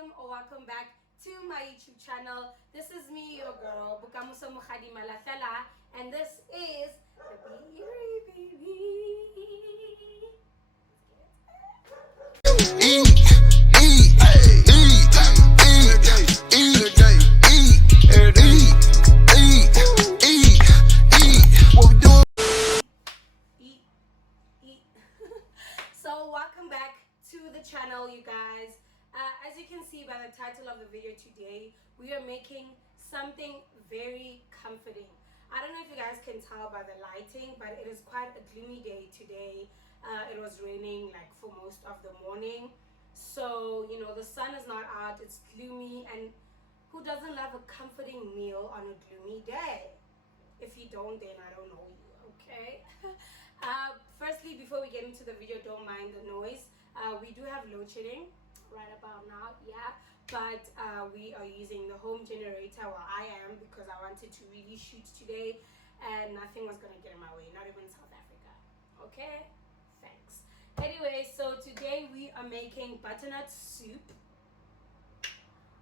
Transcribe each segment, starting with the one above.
welcome or welcome back to my YouTube channel. This is me, your girl, Bukamuso Mukhadi Malathala, and this is the baby. So welcome back to the channel, you guys. As you can see by the title of the video today, we are making something very comforting. I don't know if you guys can tell by the lighting, but it is quite a gloomy day today. It was raining like for most of the morning, so you know the sun is not out, it's gloomy, and who doesn't love a comforting meal on a gloomy day? If you don't, then I don't know you, okay? Firstly, before we get into the video, don't mind the noise. We do have load shedding right about now, yeah, but we are using the home generator. Well, I am, because I wanted to really shoot today and nothing was gonna get in my way, not even South Africa, okay? Thanks. Anyway, so today we are making butternut soup.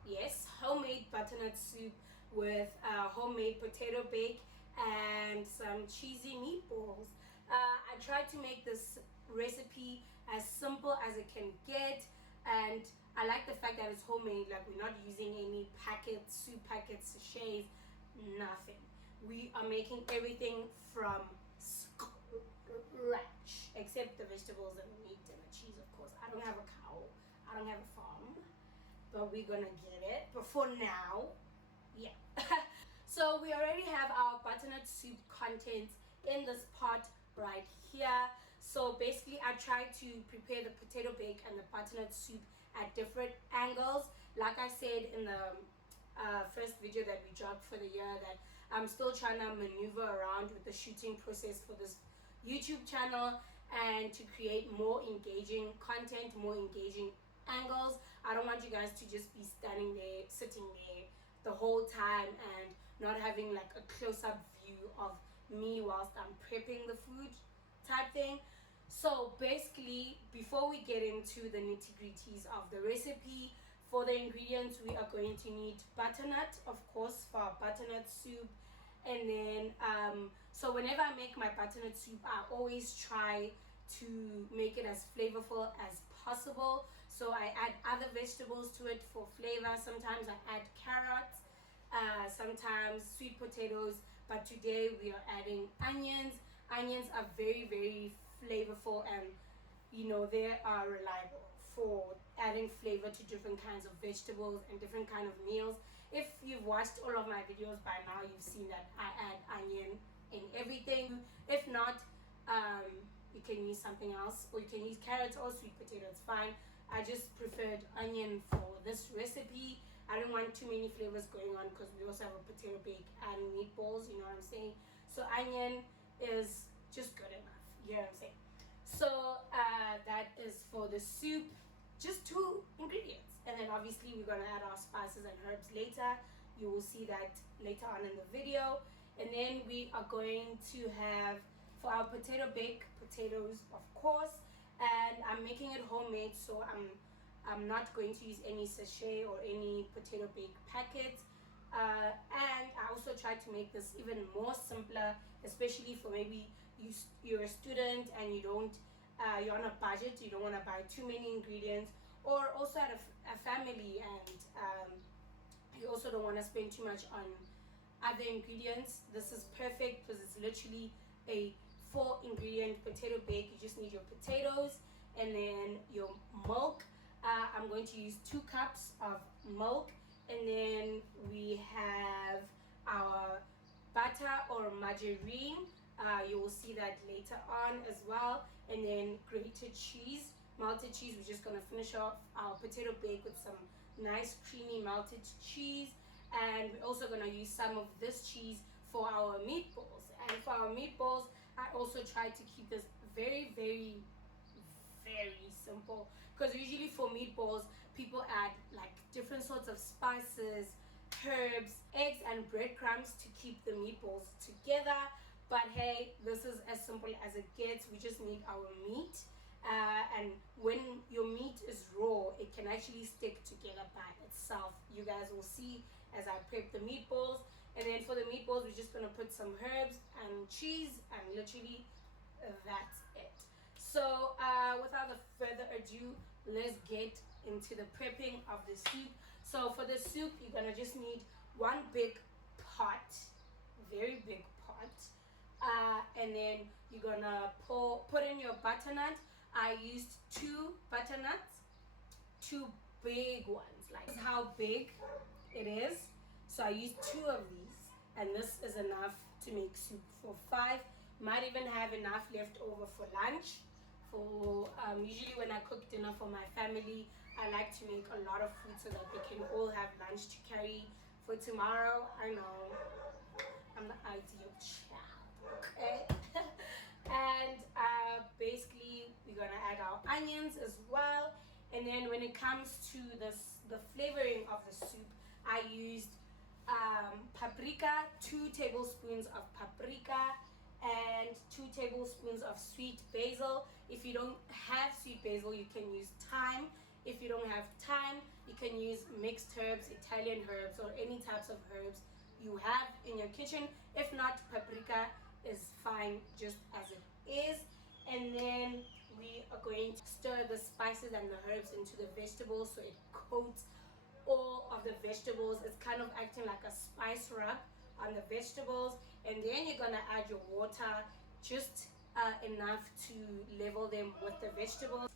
Yes, homemade butternut soup with homemade potato bake and some cheesy meatballs. I tried to make this recipe as simple as it can get, and I like the fact that it's homemade. Like, we're not using any packets, soup packets, sachets, nothing. We are making everything from scratch, except the vegetables and the meat and the cheese, of course. I don't have a cow, I don't have a farm, but we're gonna get it. But for now, yeah. So we already have our butternut soup contents in this pot right here. So basically, I tried to prepare the potato bake and the butternut soup at different angles. Like I said in the first video that we dropped for the year, that I'm still trying to maneuver around with the shooting process for this YouTube channel and to create more engaging content, more engaging angles. I don't want you guys to just be standing there, sitting there the whole time and not having like a close-up view of me whilst I'm prepping the food type thing. So basically, before we get into the nitty-gritties of the recipe, for the ingredients we are going to need butternut, of course, for our butternut soup. And then so whenever I make my butternut soup, I always try to make it as flavorful as possible. So I add other vegetables to it for flavor. Sometimes I add carrots, sometimes sweet potatoes, but today we are adding onions. Onions are very, very flavorful, and you know, they are reliable for adding flavor to different kinds of vegetables and different kind of meals. If you've watched all of my videos by now, you've seen that I add onion in everything. If not, you can use something else, or you can use carrots or sweet potato, it's fine. I just preferred onion for this recipe. I don't want too many flavors going on because we also have a potato bake and meatballs, you know what I'm saying? So onion is just good enough, you know what I'm saying? So that is for the soup, just 2 ingredients. And then obviously we're gonna add our spices and herbs later. You will see that later on in the video. And then we are going to have, for our potato bake, potatoes, of course. And I'm making it homemade, so I'm not going to use any sachet or any potato bake packets. And I also tried to make this even more simpler, especially for maybe you're a student and you don't you're on a budget, you don't want to buy too many ingredients, or also at a family, and you also don't want to spend too much on other ingredients. This is perfect because it's literally a 4 ingredient potato bake. You just need your potatoes and then your milk. I'm going to use 2 cups of milk, and then we have our butter or margarine. You will see that later on as well. And then grated cheese, melted cheese. We're just gonna finish off our potato bake with some nice creamy melted cheese, and we're also gonna use some of this cheese for our meatballs. And for our meatballs, I also try to keep this very, very, very simple, because usually for meatballs people add like different sorts of spices, herbs, eggs, and breadcrumbs to keep the meatballs together. But hey, this is as simple as it gets. We just need our meat, and when your meat is raw, it it can actually stick together by itself. You guys will see as I prep the meatballs. And then for the meatballs, we're just gonna put some herbs and cheese, and literally that's it. So without further ado, let's get into the prepping of the soup. So for the soup, you're gonna just need one big pot, very big pot, and then you're gonna put in your butternut. I used 2 butternuts, 2 big ones. Like, this is how big it is. So I used 2 of these, and this is enough to make soup for 5. Might even have enough left over for lunch. For usually when I cook dinner for my family, I like to make a lot of food so that they can all have lunch to carry for tomorrow. I know I'm the ideal child, okay? And basically we're gonna add our onions as well. And then when it comes to the flavoring of the soup, I used paprika, 2 tablespoons of paprika, and 2 tablespoons of sweet basil. If you don't have sweet basil, you can use thyme. If you don't have thyme, you can use mixed herbs, Italian herbs, or any types of herbs you have in your kitchen. If not, paprika is fine just as it is. And then we are going to stir the spices and the herbs into the vegetables so it coats all of the vegetables. It's kind of acting like a spice rub on the vegetables. And then you're gonna add your water, just enough to level them with the vegetables.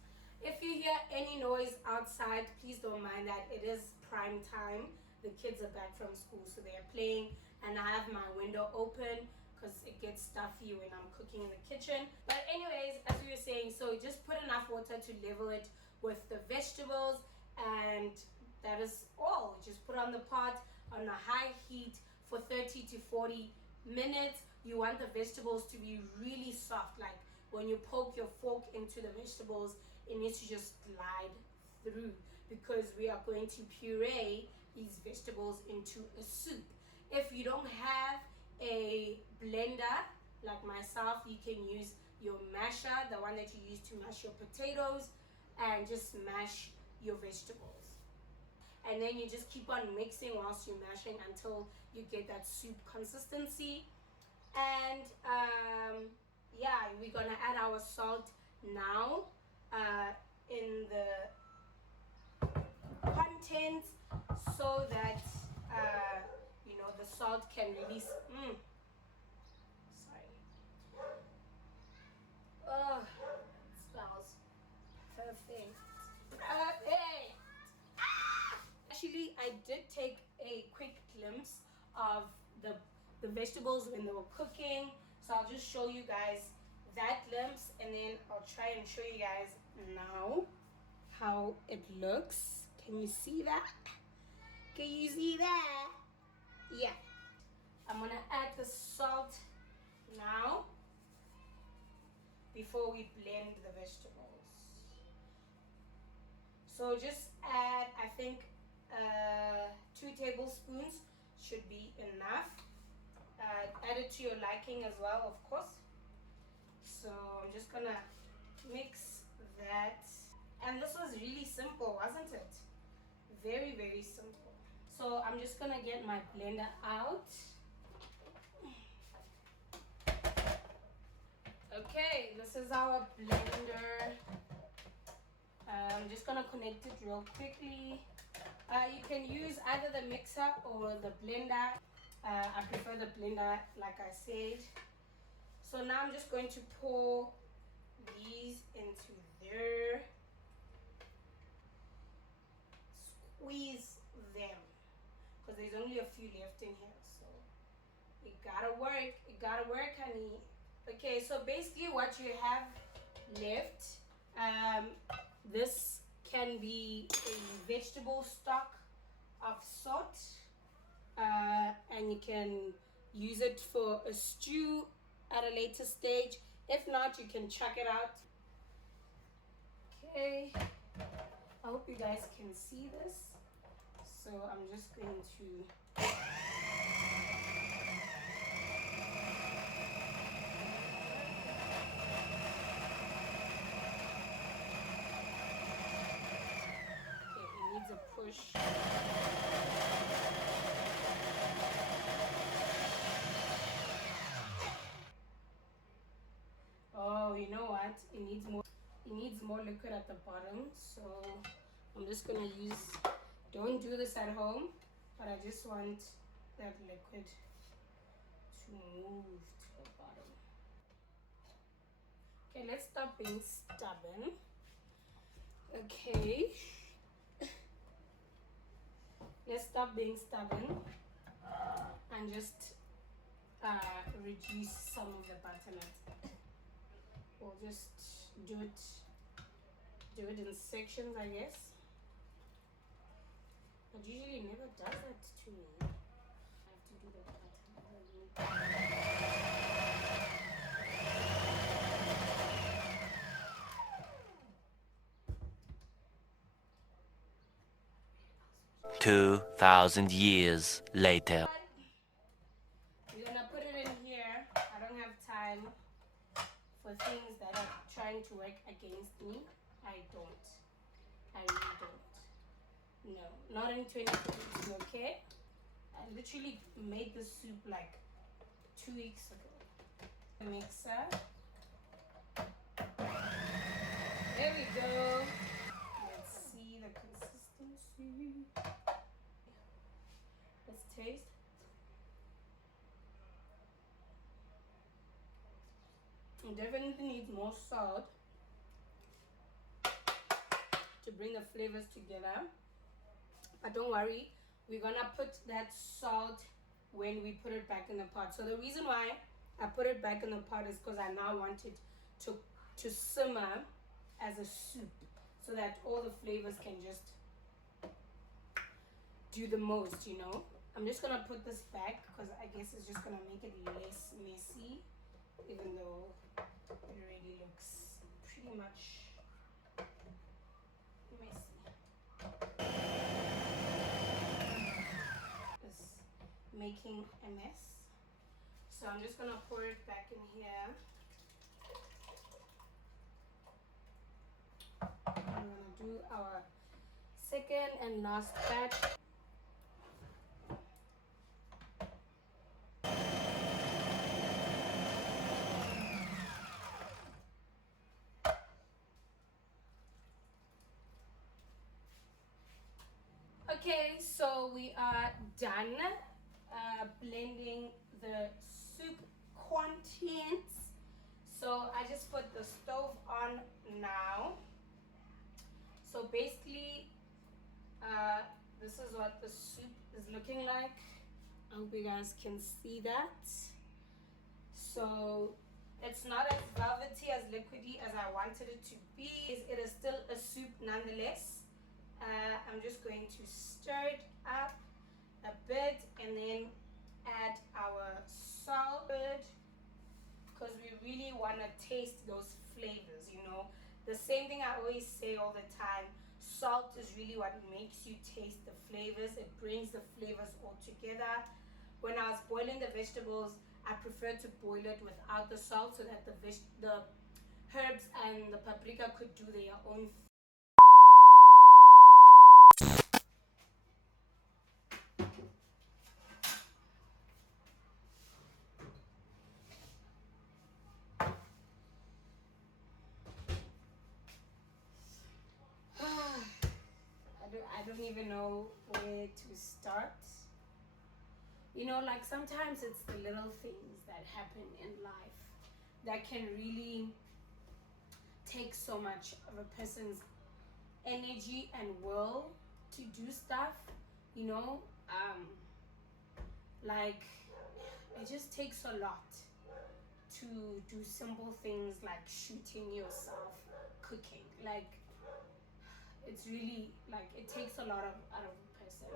If you hear any noise outside, please don't mind that. It is prime time. The kids are back from school, so they're playing, and I have my window open because it gets stuffy when I'm cooking in the kitchen. But anyways, as we were saying, so just put enough water to level it with the vegetables, and that is all. Just put on the pot on a high heat for 30 to 40 minutes. You want the vegetables to be really soft. Like when you poke your fork into the vegetables, it needs to just glide through, because we are going to puree these vegetables into a soup. If you don't have a blender like myself, you can use your masher, the one that you use to mash your potatoes, and just mash your vegetables. And then you just keep on mixing whilst you're mashing until you get that soup consistency. And yeah, we're gonna add our salt now in the content, so that you know, the salt can release. Sorry. Oh, it smells perfect. Perfect. Actually, I did take a quick glimpse of the vegetables when they were cooking, so I'll just show you guys that glimpse, and then I'll try and show you guys now how it looks. Can you see that? Can you see that? Yeah. I'm gonna add the salt now before we blend the vegetables. So just add, I think 2 tablespoons should be enough. Add it to your liking as well, of course. So I'm just gonna mix that. And this was really simple, wasn't it? Very, very simple. So I'm just gonna get my blender out. Okay, this is our blender. I'm just gonna connect it real quickly. You can use either the mixer or the blender. I prefer the blender, like I said. So now I'm just going to pour these into there. Squeeze them, because there's only a few left in here, so it gotta work, honey. Okay, so basically what you have left, this can be a vegetable stock of sort, and you can use it for a stew at a later stage. If not, you can chuck it out. Okay, I hope you guys can see this. So I'm just going to a push. Oh, you know what? It needs more. It needs more liquid at the bottom. So I'm just gonna use. Don't do this at home, but I just want that liquid to move to the bottom. Okay, let's stop being stubborn. Okay, let's stop being stubborn and just reduce some of the butternut. We'll just do it in sections, I guess. But usually it never does that to me. I have to do the butternut. 2,000 years later. We're gonna put it in here. I don't have time for things that are trying to work against me. I don't. I really don't. No, not in 2022, okay? I literally made this soup like 2 weeks ago. Mixer. There we go. Let's see the consistency. Let's taste. It definitely needs more salt to bring the flavors together. But don't worry, we're gonna put that salt when we put it back in the pot. So the reason why I put it back in the pot is because I now want it to simmer as a soup, so that all the flavors can just do the most, you know. I'm just gonna put this back because I guess it's just gonna make it less messy, even though it already looks pretty much messy. It's making a mess. So I'm just gonna pour it back in here. I'm gonna do our second and last batch. Okay, so we are done blending the soup contents. So I just put the stove on now. So basically, this is what the soup is looking like. I hope you guys can see that. So it's not as velvety, as liquidy as I wanted it to be. It is still a soup nonetheless. I'm just going to stir it up a bit and then add our salt, because we really want to taste those flavors, you know. The same thing I always say all the time, salt is really what makes you taste the flavors. It brings the flavors all together. When I was boiling the vegetables, I prefer to boil it without the salt so that the herbs and the paprika could do their own thing. I don't even know where to start. You know, like sometimes it's the little things that happen in life that can really take so much of a person's energy and will to do stuff, you know. Like it just takes a lot to do simple things like shooting yourself, cooking. Like it's really like it takes a lot out of a person.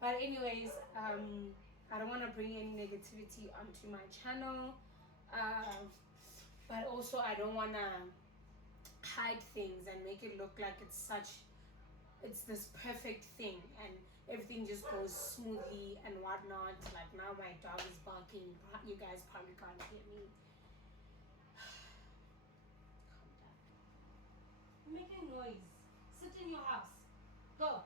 But anyways, I don't want to bring any negativity onto my channel, but also I don't want to hide things and make it look like it's this perfect thing and everything just goes smoothly and whatnot. Like now my dog is barking, you guys probably can't hear me. Calm down. You're making noise. Sit in your house. Go.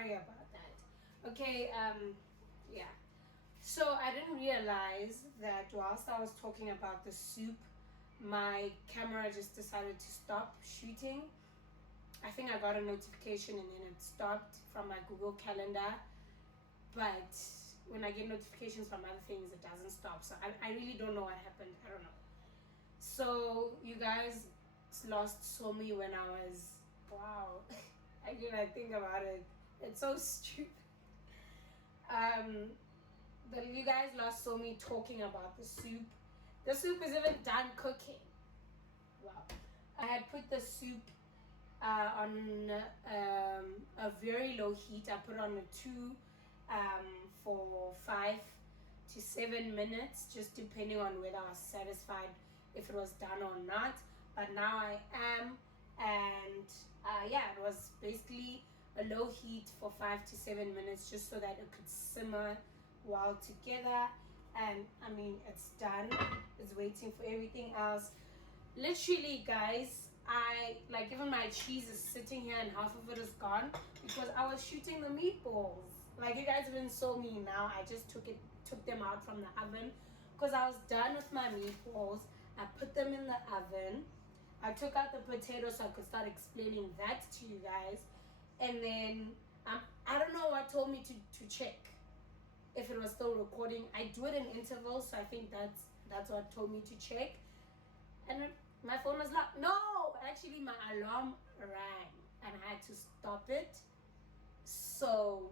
sorry about that. Okay, yeah. So I didn't realize that whilst I was talking about the soup, my camera just decided to stop shooting. I think I got a notification and then it stopped from my Google Calendar. But when I get notifications from other things, it doesn't stop. So I really don't know what happened. I don't know. So you guys last saw me when I was, wow. Again, I think about it. It's so stupid. You guys last saw me talking about the soup. The soup is even done cooking. Wow. I had put the soup on a very low heat. I put on a 2 for 5 to 7 minutes, just depending on whether I was satisfied if it was done or not. But now I am, and yeah, it was basically a low heat for 5 to 7 minutes, just so that it could simmer well together. And I mean, it's done. It's waiting for everything else. Literally, guys, I like, even my cheese is sitting here and half of it is gone because I was shooting the meatballs. Like, you guys even saw me now. I just took them out from the oven because I was done with my meatballs. I put them in the oven. I took out the potatoes so I could start explaining that to you guys. And then I don't know what told me to check if it was still recording. I do it in intervals, so I think that's what told me to check. And my phone was locked. No, actually my alarm rang and I had to stop it. So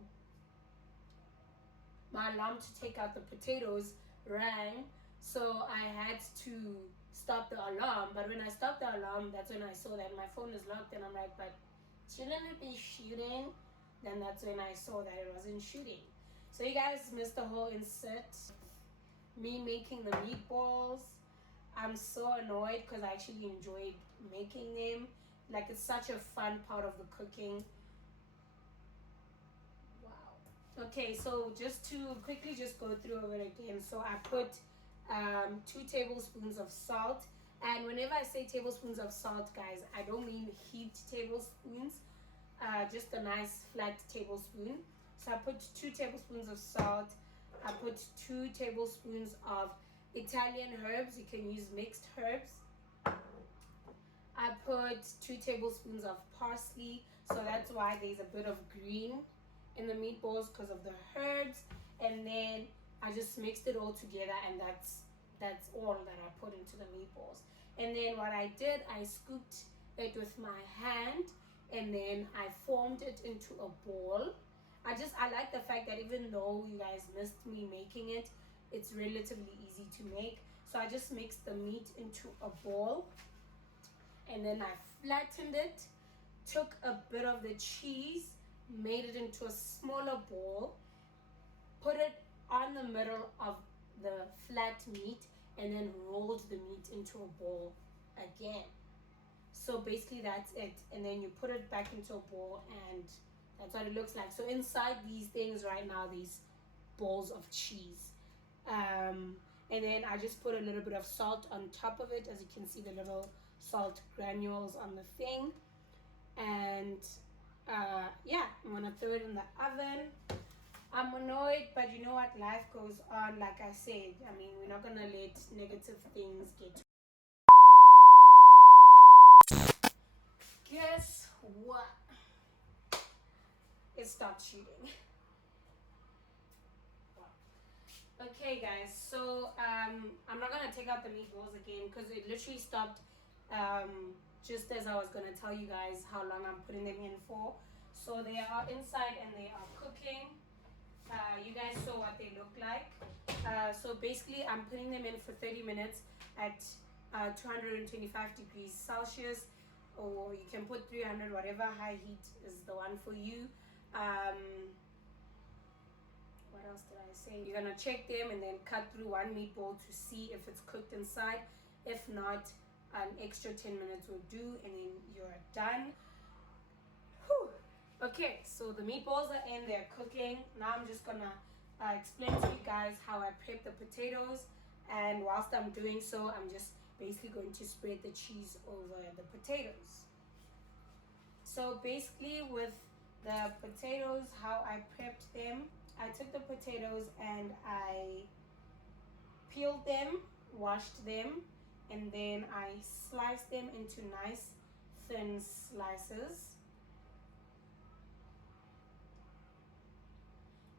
my alarm to take out the potatoes rang, so I had to stop the alarm. But when I stopped the alarm, that's when I saw that my phone is locked, and I'm like, but shouldn't it be shooting? Then that's when I saw that it wasn't shooting. So you guys missed the whole insert, me making the meatballs. I'm so annoyed because I actually enjoyed making them. Like, it's such a fun part of the cooking. Wow. Okay, so just to quickly just go through it again. So I put 2 tablespoons of salt. And whenever I say tablespoons of salt, guys, I don't mean heaped tablespoons. Just a nice flat tablespoon. So I put 2 tablespoons of salt. I put 2 tablespoons of Italian herbs. You can use mixed herbs. I put 2 tablespoons of parsley, so that's why there's a bit of green in the meatballs, because of the herbs. And then I just mixed it all together, and that's all that I put into the meatballs. And then what I did, I scooped it with my hand, and then I formed it into a ball. I like the fact that even though you guys missed me making it, it's relatively easy to make. So I just mixed the meat into a ball, and then I flattened it, took a bit of the cheese, made it into a smaller ball, put it on the middle of the flat meat, and then rolled the meat into a ball again. So basically that's it. And then you put it back into a ball, and that's what it looks like. So inside these things right now, these balls of cheese. And then I just put a little bit of salt on top of it. As you can see, the little salt granules on the thing. And yeah, I'm gonna throw it in the oven. I'm annoyed, but you know what, life goes on. Like I said, I mean, we're not gonna let negative things get. Guess what? It stopped shooting. Okay guys, so I'm not gonna take out the meatballs again because it literally stopped just as I was gonna tell you guys how long I'm putting them in for. So they are inside and they are cooking. You guys saw what they look like. So basically I'm putting them in for 30 minutes at 225 degrees Celsius, or you can put 300, whatever high heat is the one for you. What else did I say? You're gonna check them and then cut through one meatball to see if it's cooked inside. If not, an extra 10 minutes will do, and then you're done. Whew. Okay, so the meatballs are in, they're cooking. Now I'm just gonna explain to you guys how I prep the potatoes, and whilst I'm doing so, I'm just basically going to spread the cheese over the potatoes. So basically with The potatoes, how I prepped them. I took the potatoes and I peeled them, washed them, and then I sliced them into nice thin slices.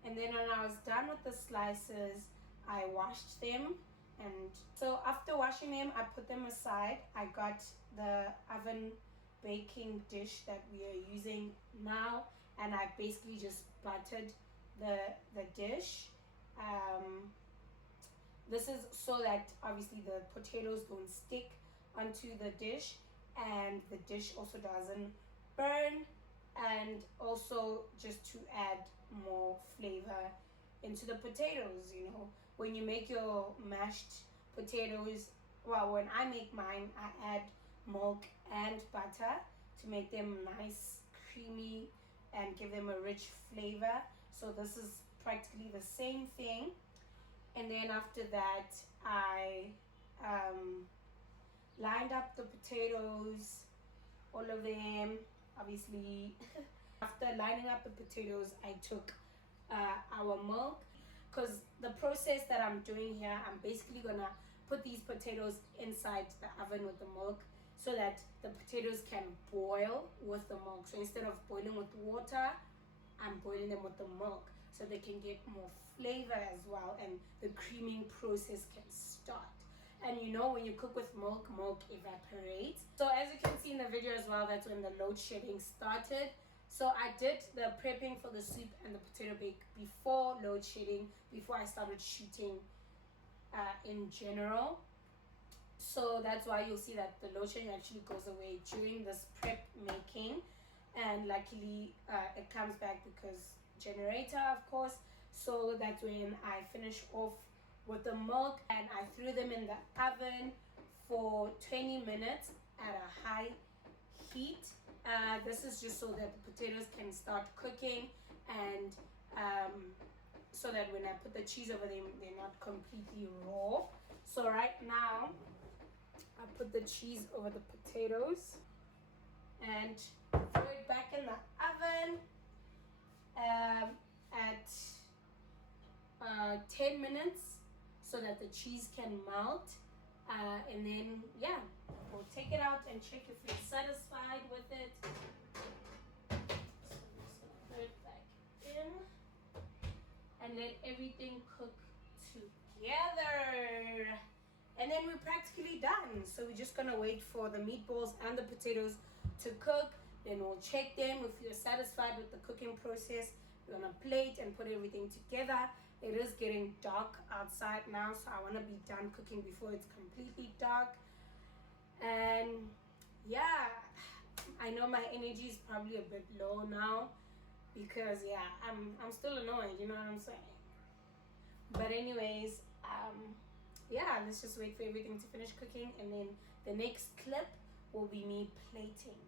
And then when I was done with the slices, I washed them. And so after washing them, I put them aside. I got the oven baking dish that we are using now, and I basically just buttered the dish. This is so that obviously the potatoes don't stick onto the dish, and the dish also doesn't burn, and also just to add more flavor into the potatoes. You know, when you make your mashed potatoes, well, when I make mine, I add milk and butter to make them nice, creamy, and give them a rich flavor. So this is practically the same thing. And then after that, I lined up the potatoes, all of them, obviously. After lining up the potatoes, I took our milk, because the process that I'm doing here, I'm basically gonna put these potatoes inside the oven with the milk so that the potatoes can boil with the milk. So instead of boiling with water, I'm boiling them with the milk so they can get more flavor as well, and the creaming process can start. And you know, when you cook with milk, milk evaporates. So as you can see in the video as well, that's when the load shedding started. So I did the prepping for the soup and the potato bake before load shedding, before I started shooting in general. So that's why you'll see that the load shedding actually goes away during this prep making. And luckily it comes back because generator, of course. So that's when I finish off with the milk, and I threw them in the oven for 20 minutes at a high heat. This is just so that the potatoes can start cooking, and so that when I put the cheese over them, they're not completely raw. So right now I put the cheese over the potatoes and throw it back in the oven at 10 minutes so that the cheese can melt. And then yeah, we'll take it out and check if you're satisfied with it. So I'm just gonna put it back in and let everything cook together. And then we're practically done. So we're just gonna wait for the meatballs and the potatoes to cook. Then we'll check them. If you're satisfied with the cooking process, we're gonna plate and put everything together. It is getting dark outside now, so I want to be done cooking before it's completely dark. And yeah, I know my energy is probably a bit low now because yeah, I'm still annoyed, you know what I'm saying? But anyways, yeah, let's just wait for everything to finish cooking, and then the next clip will be me plating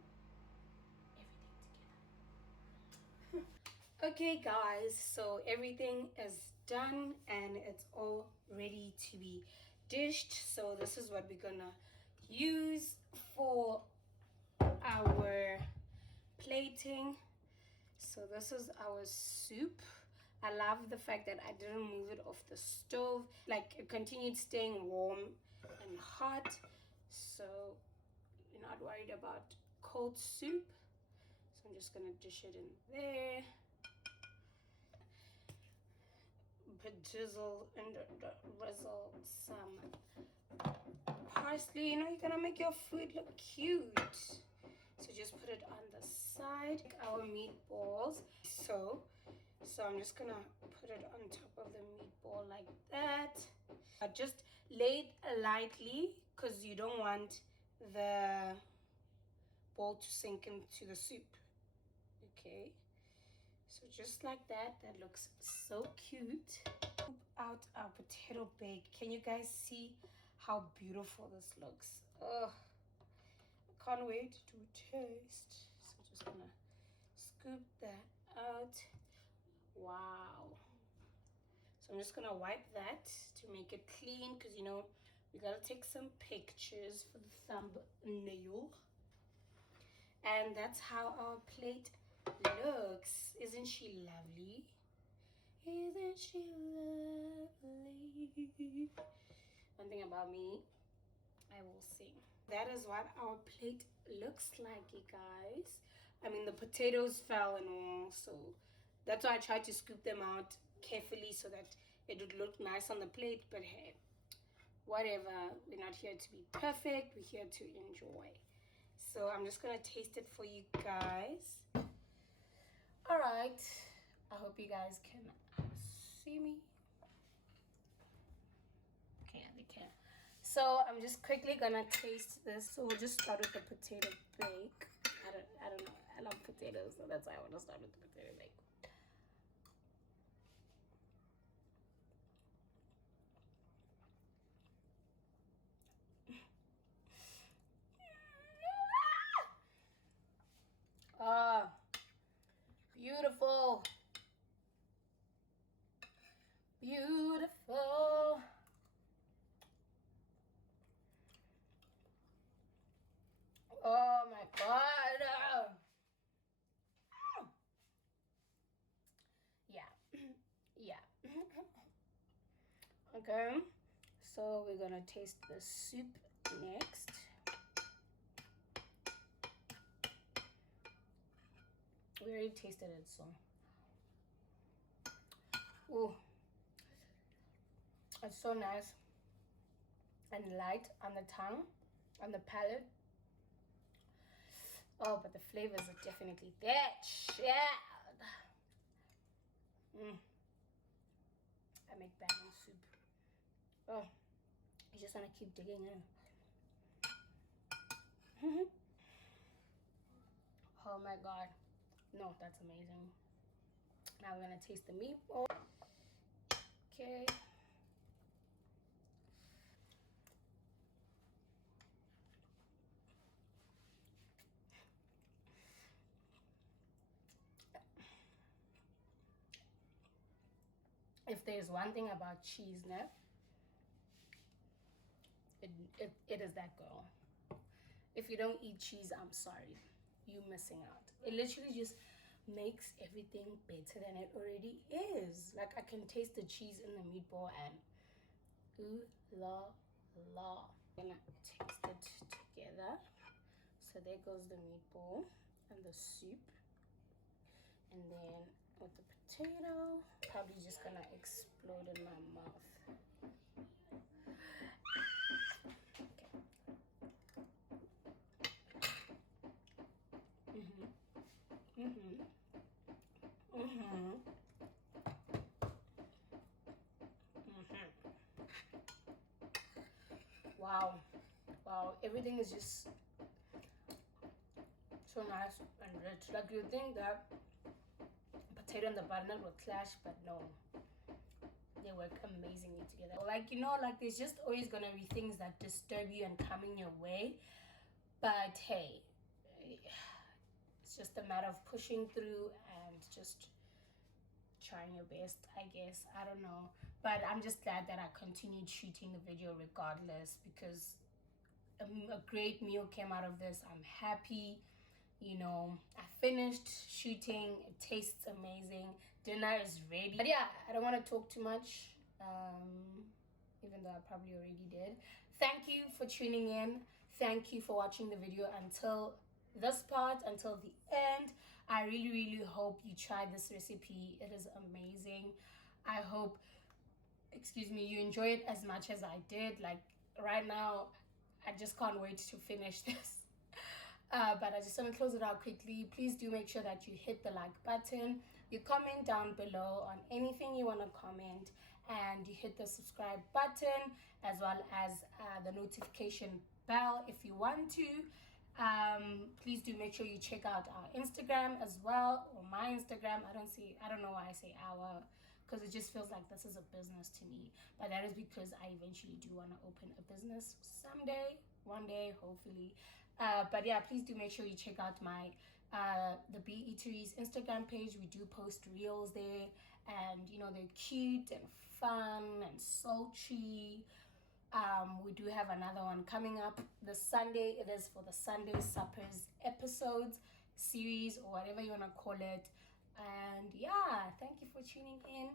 everything together. Okay guys, so everything is done and it's all ready to be dished. So this is what we're gonna use for our plating. So this is our soup. I love the fact that I didn't move it off the stove. Like, it continued staying warm and hot, so you're not worried about cold soup. So I'm just gonna dish it in there. Drizzle and drizzle some parsley. You know, you're gonna make your food look cute. So just put it on the side. Our meatballs. So I'm just gonna put it on top of the meatball like that. Just lay it lightly because you don't want the ball to sink into the soup. Okay. So just like that, that looks so cute. Out our potato bake. Can you guys see how beautiful this looks? Oh, I can't wait to taste. So I'm just gonna scoop that out. Wow. So I'm just gonna wipe that to make it clean, because you know we gotta take some pictures for the thumbnail. And that's how our plate looks. Isn't she lovely? Isn't she lovely? One thing about me, I will sing. That is what our plate looks like, you guys. I mean, the potatoes fell and all, so that's why I tried to scoop them out carefully so that it would look nice on the plate. But hey, whatever. We're not here to be perfect. We're here to enjoy. So I'm just gonna taste it for you guys. All right. I hope you guys can see me. Okay, they can. So I'm just quickly gonna taste this. So we'll just start with the potato bake. I don't know. I love potatoes, so that's why I want to start with the potato bake. Ah, beautiful. Beautiful. Oh my god. Yeah. Yeah. Okay. So we're gonna taste the soup next. We already tasted it, so. Ooh. It's so nice and light on the tongue, on the palate. Oh, but the flavors are definitely there. Chad. I make banging soup. Oh, you just want to keep digging in. Oh my god. No, that's amazing. Now we're going to taste the meatball. Okay. If there's one thing about cheese, now, it is that girl. If you don't eat cheese, I'm sorry. You're missing out. It literally just makes everything better than it already is. Like, I can taste the cheese in the meatball and ooh la la. I'm gonna taste it together. So there goes the meatball and the soup. And then with the potato, probably just gonna explode in my mouth. Okay. Wow. Wow. Everything is just so nice and rich. Like, you think that potato and the butternut will clash, but no. They work amazingly together. Like, you know, like, there's just always gonna be things that disturb you and come in your way. But hey, it's just a matter of pushing through and just trying your best, I guess. I don't know. But I'm just glad that I continued shooting the video regardless, because a great meal came out of this. I'm happy. You know, I finished shooting. It tastes amazing. Dinner is ready. But yeah, I don't want to talk too much, even though I probably already did. Thank you for tuning in. Thank you for watching the video until this part, until the end. I really hope you try this recipe. It is amazing. I hope, excuse me, you enjoy it as much as I did. Like, right now, I just can't wait to finish this. But I just want to close it out quickly. Please do make sure that you hit the like button. You comment down below on anything you want to comment, and you hit the subscribe button as well as the notification bell if you want to. Please do make sure you check out our Instagram as well, or my Instagram. I don't know why I say our, because it just feels like this is a business to me. But that is because I eventually do want to open a business someday, one day, hopefully. But yeah, please do make sure you check out my TheB.eat's Instagram page. We do post reels there, and you know, they're cute and fun and sultry. We do have another one coming up this Sunday. It is for the Sunday Suppers episodes. series or whatever you want to call it. And yeah, thank you for tuning in.